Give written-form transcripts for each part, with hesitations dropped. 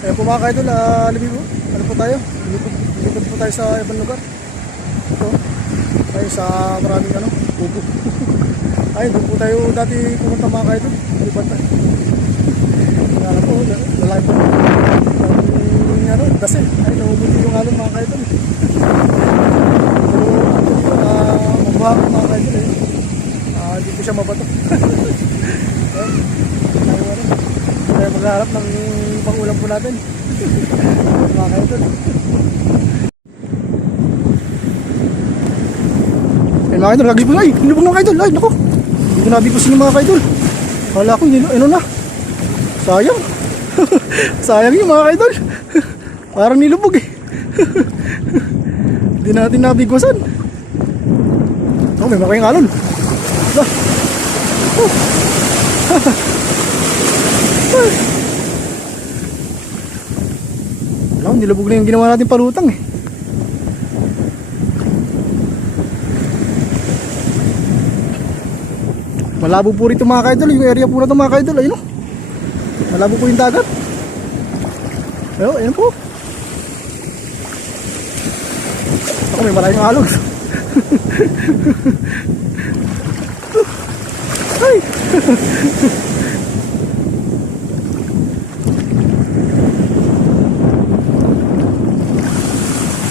Ayan po mga kaidol, ano po tayo? Lipod po tayo sa ibang lugar. Ito, tayo sa maraming upo. Ay, doon po tayo dati pumunta mga kaidol. Lipad tayo. Alam po, lalaki po. Kasi, ay, naumuti yung alon mga kaidol. Pero, mabuhang mga kaidol eh. Hindi po siya mabato. Tayo maghaharap ng pangulam po natin. Mga kaidol. Ay mga kaidol, lagi po na. Ay, nilubog na mga kaidol. Ay, naku. Hindi ko nabigusin yung mga kaidol. Kala ko, ano na. Sayang. Sayang yung mga kaidol. Parang nilubog eh. Hindi natin nabigusan. Oh, may makayang alon. Alam, nilubog na yung ginawa natin palutang eh. Malabo po rito mga kaidol. Yung area po na ito mga kaidol. Ayun o. Malabo po yung dagat. Ayun po. Ako may maraming alon. Ay.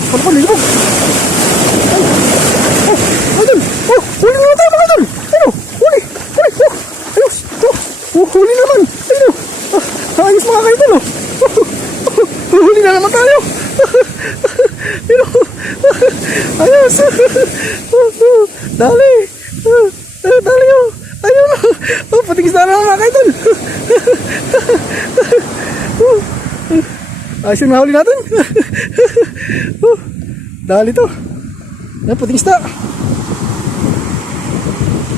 Ano ko nilubog? Ay. Oh, idol. Oh, huli naman tayo mga idol. Ayun, huli. Huli. Oh, ayos. Oh, huli naman. Ayun. Ayos mga kaidol. Huli na naman tayo. Ayun. Ayos. Dali. Dali oh. Ayun. Oh, patigis na naman mga kaidol. Ayos yung nahuli natin. Dali to. Ayan, puting isda.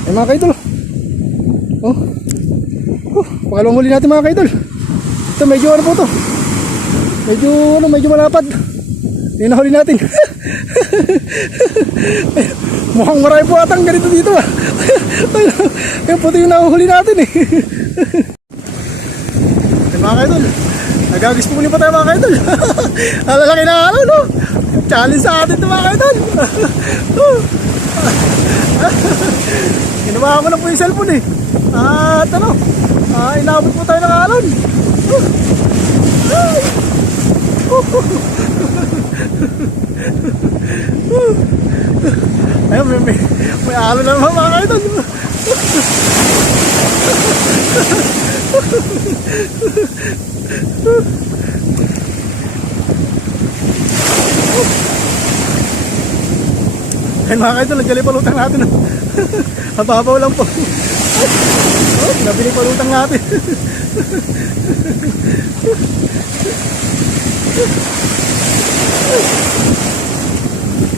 Ayan mga kaidol. Pangalawang huli natin mga kaidol. Ito medyo ano po to. Medyo malapad. Ayan nahuli natin. Mukhang marami po atang ganito dito ah. Ayan puti yung nahuhuli natin eh. Ayan mga kaidol. Nagagis po muli pa tayo mga kaidol. Alalaki na ano no. Challenge sa atin ito mga kaidol. Ginawa ko na po yung cellphone eh. At inabot po tayo ng alon. Ayun, may alon na naman mga kaidol. Ayun mga kaidol, naggali palutang natin. Hababaw lang po. Nabili palutang natin.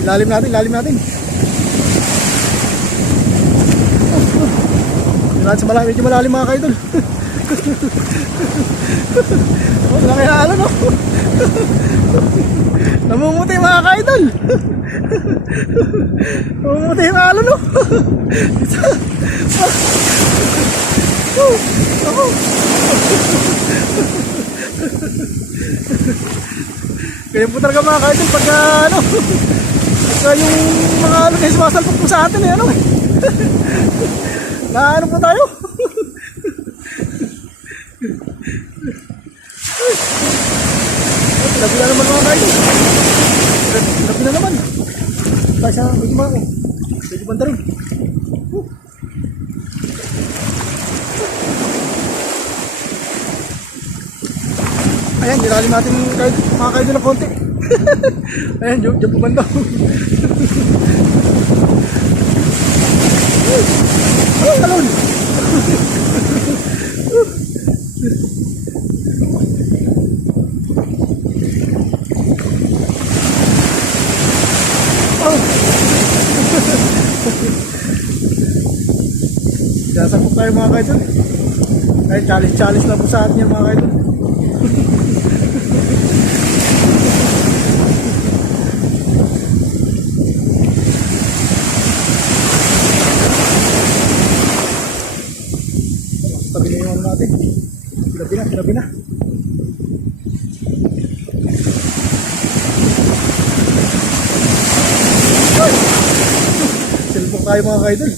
Ilalim natin. Medyo malalim mga kaidol. Wala kaya alon no? Namumuti mga kaidol. Namumuti yung alon no? Kaya po talaga mga kaidol pagka pagka yung mga alon ay sumasalpok po sa atin eh na po tayo. Labi na naman mga kaidol. Labi na naman. Tayo sa medyo mga medyo banda rin. Ayan, nilalim natin mga kaidol ng konti. Ayan, dyan po banda. Oh, alon. Sasapok tayo mga kaidol. Ay, challenge na po sa atin yan mga kaidol. Tabi na yung natin. Grabe na. tayo mga kaidol.